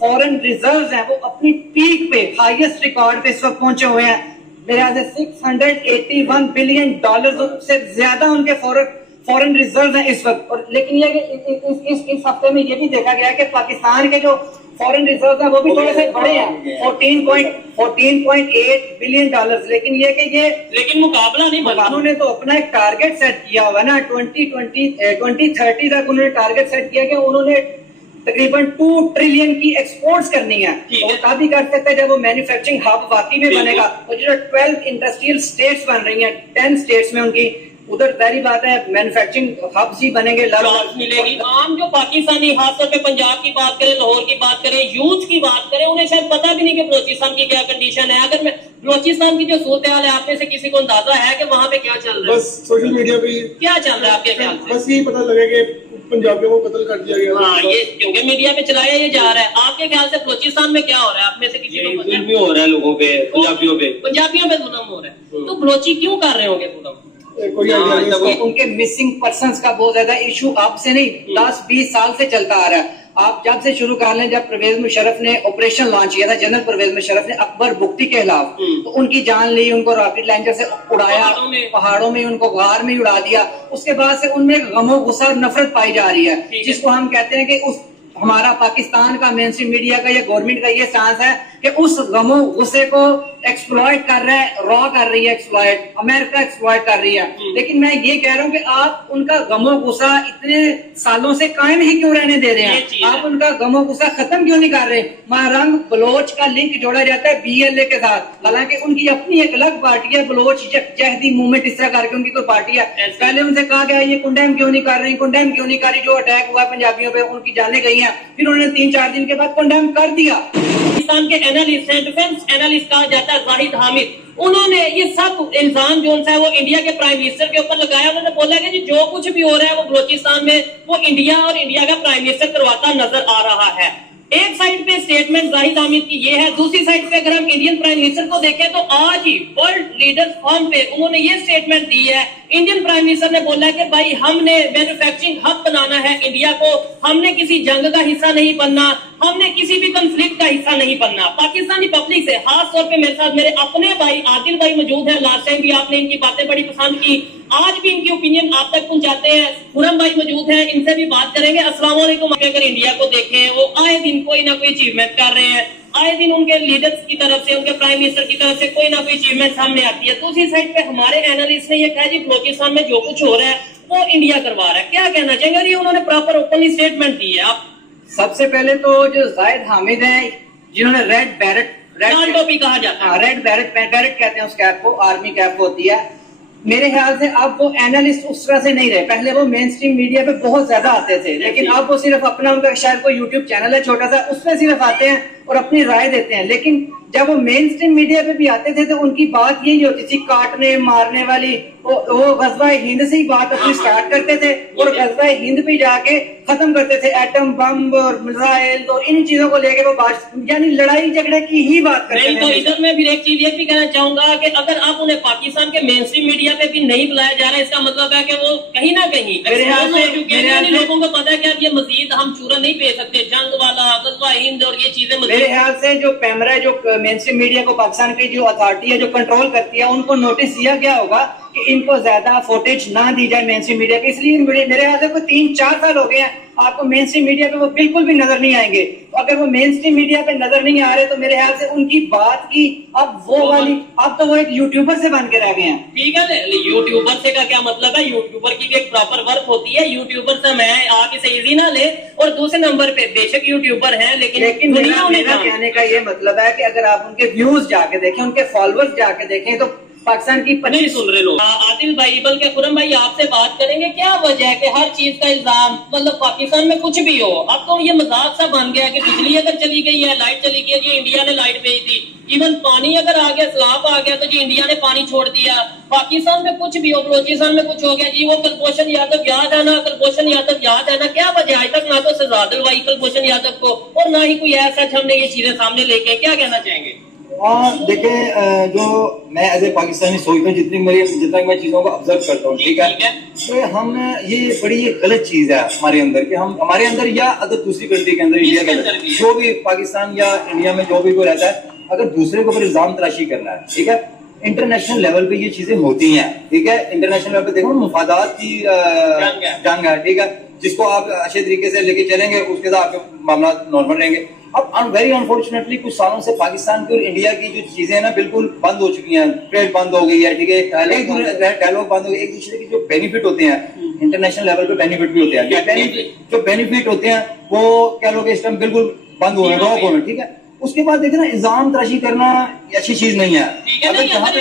Foreign reserves हैं वो अपनी पीक पे हाईएस्ट रिकॉर्ड पे इस वक्त पहुंचे हुए हैं. मेरे ख्याल से $681 बिलियन से ज्यादा उनके फॉरेन रिजर्व हैं इस वक्त. और लेकिन ये कि इस हफ्ते में ये भी देखा गया कि पाकिस्तान के जो फॉरेन रिजर्व हैं वो भी थोड़े से बड़े हैं, 14.8 बिलियन डॉलर्स. लेकिन ये कि ये मुकाबला नहीं बना. उन्होंने तो अपना एक टारगेट सेट किया हुआ ना, 2030 तक उन्होंने टारगेट सेट किया कि उन्होंने तकरीबन 2 ट्रिलियन की एक्सपोर्ट्स करनी है. वो तभी कर सकते हैं जब वो मैन्युफैक्चरिंग हब वाकई में बनेगा. और जो 12 इंडस्ट्रियल स्टेट्स बन रही हैं, 10 स्टेट्स में उनकी उधर जारी बात है मैन्युफैक्चरिंग हब्स ही बनेंगे, जॉब्स मिलेगी. आम जो पाकिस्तानी खासतौर पे पंजाब की बात करें, लाहौर की बात करें, यूथ की बात करें, उन्हें शायद पता भी नहीं कि बलोचिस्तान की क्या कंडीशन है. अगर मैं बलोचिस्तान की जो सूरत हाल है, आप में से किसी को अंदाजा है कि वहाँ पे क्या चल रहा है? बस सोशल मीडिया पे क्या चल रहा है आपके ख्याल से? बस यही पता लगे कि पंजाबियों को कत्ल कर दिया गया. हाँ, ये क्योंकि मीडिया पे चलाया ये जा रहा है. आपके ख्याल से बलोचिस्तान में क्या हो रहा है? आप में से किसी को पता है? हो रहा है लोगों पे, पंजाबियों पे जुल्म हो रहा है. तो बलोची क्यों कर रहे होंगे जुल्म? कोई आइडिया नहीं इसका. उनके मिसिंग पर्संस का बहुत ज्यादा इशू अब से नहीं 10-20 साल से चलता आ रहा है. आप जब से शुरू कर लें, जब परवेज मुशर्रफ ने ऑपरेशन लॉन्च किया था, जनरल परवेज मुशर्रफ ने अकबर बुख्ती के खिलाफ, तो उनकी जान ली, उनको रॉकेट लॉन्चर से उड़ाया, पहाड़ों में उनको गार में उड़ा दिया. उसके बाद से उनमें गमो गुस्सा और नफरत पाई जा रही है, जिसको हम कहते हैं कि उस हमारा पाकिस्तान का मेन स्ट्रीम मीडिया का या गवर्नमेंट का ये स्टांस है कि उस गमो गुस्से को एक्सप्लॉइट कर रहा है, रॉ कर रही है एक्सप्लॉइट, अमेरिका एक्सप्लॉइट कर रही है. लेकिन मैं ये कह रहा हूँ कि आप उनका गमो गुस्सा इतने सालों से कायम ही क्यों रहने दे रहे हैं? आप उनका गमो गुस्सा खत्म क्यों नहीं कर रहे? महारंग बलोच का लिंक जोड़ा जाता है BLA के साथ, हालांकि उनकी अपनी एक अलग पार्टी है, बलोच जहदी मूवमेंट, इस तरह करके उनकी कोई पार्टी है. पहले उनसे कहा गया ये कंडेम क्यों नहीं कर रही, कंडेम क्यों नहीं कर रही? जो अटैक हुआ पंजाबियों पे, उनकी जानें गई हैं, फिर उन्होंने 3-4 दिन के बाद कंडेम कर दिया. पाकिस्तान के एनालिस्ट हैं, डिफेंस एनालिस्ट कहा जाता है जाहिद हामिद, उन्होंने ये सब इल्जाम जो है वो इंडिया के प्राइम मिनिस्टर के ऊपर लगाया. उन्होंने बोला कि जो कुछ भी हो रहा है वो बलोचिस्तान में वो इंडिया और इंडिया का प्राइम मिनिस्टर करवाता नजर आ रहा है. एक साइड पे स्टेटमेंट जाहिद हामिद की ये है, दूसरी साइड पे अगर हम इंडियन प्राइम मिनिस्टर को देखें तो आज ही वर्ल्ड लीडर्स फोरम पे उन्होंने ये स्टेटमेंट दी है. इंडियन प्राइम मिनिस्टर ने बोला कि भाई हमने मैन्युफैक्चरिंग हब बनाना है इंडिया को, हमने किसी जंग का हिस्सा नहीं बनना, हमने किसी भी कंफ्लिक्ट का हिस्सा नहीं बनना. पाकिस्तानी पब्लिक से खास तौर पे मेरे साथ मेरे अपने भाई आदिल भाई मौजूद हैं. लास्ट टाइम भी आपने इनकी बातें बड़ी पसंद की, आज भी इनकी ओपिनियन आप तक पहुंचाते हैं. खुरम भाई मौजूद हैं, इनसे भी बात करेंगे. अस्सलाम वालेकुम. अगर इंडिया को देखें वो आए दिन कोई ना कोई अचीवमेंट कर रहे हैं, आए दिन उनके लीडर्स की तरफ से, उनके प्राइम मिनिस्टर की तरफ से कोई ना कोई अचीवमेंट सामने आती है. दूसरी साइड पे हमारे एनालिस्ट ने ये कहा जी बलोचिस्तान में जो कुछ हो रहा है वो इंडिया करवा रहा है. क्या कहना चाहेंगे? और ये उन्होंने प्रॉपर ओपनली स्टेटमेंट दी है. आप सबसे पहले तो जो जाहिद हामिद हैं, जिन्होंने रेड बैरेट टोपी कहा जाता है, रेड बैरेट कहते हैं उस कैप को, आर्मी कैप होती है. मेरे ख्याल से अब वो एनालिस्ट उस तरह से नहीं रहे. पहले वो मेन स्ट्रीम मीडिया पे बहुत ज्यादा आते थे, लेकिन अब वो सिर्फ अपना, उनका शायद कोई यूट्यूब चैनल है छोटा सा, उसमें सिर्फ आते हैं और अपनी राय देते हैं. लेकिन जब वो मेन स्ट्रीम मीडिया पे भी आते थे तो उनकी बात यही होती थी, काटने मारने वाली. वो गज़वा हिंद से ही बात अपनी स्टार्ट करते थे और गज़वा हिंद पे जाके खत्म करते थे. एटम बम और मिसाइल और इन चीजों को लेके वो बात, यानी लड़ाई झगड़े की ही बात करते थे. तो इधर मैं भी एक चीज ये भी कहना चाहूंगा कि अगर आप उन्हें पाकिस्तान के मेन स्ट्रीम मीडिया पे भी नहीं बुलाया जा रहा है, इसका मतलब है कि वो कहीं ना कहीं लोगों को पता है कि अब ये मजीद हम चूरन नहीं पी सकते, जंग वाला, गज़वा हिंद और ये चीजें. मेरे ख्याल से जो कैमरा, जो मेन स्ट्रीम मीडिया को पाकिस्तान की जो अथॉरिटी है जो कंट्रोल करती है, उनको नोटिस दिया गया होगा कि इनको ज्यादा फुटेज ना दी जाए मेन स्ट्रीम मीडिया पे. इसलिए मेरे ख्याल से कोई 3-4 साल हो गए हैं आपको मेन स्ट्रीम मीडिया पे वो बिल्कुल भी नजर नहीं आएंगे. तो अगर वो मेन स्ट्रीम मीडिया पे नजर नहीं आ रहे तो मेरे ख्याल से उनकी बात की अब वो वाली, अब तो वो एक यूट्यूबर से बन के रह गए हैं. ठीक है, यूट्यूबर से का क्या मतलब है? यूट्यूबर की भी एक प्रॉपर वर्क होती है. यूट्यूबर से मैं आप इसे इजी ना ले. और दूसरे नंबर पे बेशक यूट्यूबर है, लेकिन मेरा कहने का ये मतलब है कि अगर आप उनके व्यूज जाके देखें, उनके फॉलोअर्स जाके देखें, तो पाकिस्तान की नहीं सुन रहे लोग. आदिल भाई, बल्कि खुरम भाई आपसे बात करेंगे, क्या वजह है कि हर चीज का इल्जाम, मतलब पाकिस्तान में कुछ भी हो अब तो ये मजाक सा बन गया कि बिजली अगर चली गई है, लाइट चली गई है जी इंडिया ने लाइट भेज दी, इवन पानी अगर आ गया, सैलाब आ गया तो जी इंडिया ने पानी छोड़ दिया. पाकिस्तान में कुछ भी हो, बलोचिस्तान में कुछ हो गया जी वो कुलभूषण यादव याद है ना, कुलभूषण यादव याद है ना. क्या वजह आज तक ना तो सजा दिलवाई कुलभूषण यादव को और ना ही कोई ऐसा हमने ये चीजें सामने लेके. क्या कहना चाहेंगे? دیکھیں جو میں ایز اے پاکستانی سوچتا ہوں جتنا میں چیزوں کو آبزرو کرتا ہوں ٹھیک ہے کہ ہم یہ بڑی غلط چیز ہے ہمارے اندر کہ ہمارے اندر یا ادر دوسری کنٹری کے اندر انڈیا کے اندر جو بھی پاکستان یا انڈیا میں جو بھی کوئی رہتا ہے اگر دوسرے کے اوپر الزام تراشی کرنا ہے ٹھیک ہے انٹرنیشنل لیول پہ یہ چیزیں ہوتی ہیں ٹھیک ہے انٹرنیشنل لیول پہ دیکھو مفادات کی جنگ ہے ٹھیک ہے جس کو آپ اچھے طریقے سے لے کے چلیں گے اس کے ساتھ آپ کے معاملات نارمل رہیں گے. اب ویری انفارچونیٹلی کچھ سالوں سے پاکستان کی اور انڈیا کی جو چیزیں ہیں نا بالکل بند ہو چکی ہیں ٹریڈ بند ہو گئی ہے ٹھیک ہے ڈائلاگ بند ہو گئی ایک دوسرے کے جو بینیفٹ ہوتے ہیں انٹرنیشنل لیول پہ بینیفٹ بھی ہوتے ہیں جو بینیفٹ ہوتے ہیں وہ کہہ لو کہ اس ٹائم بالکل بند ہو گئے ڈراپ ہو گئے ٹھیک ہے. اس کے بعد دیکھیں نا الزام تراشی کرنا اچھی چیز نہیں ہے. اگر جہاں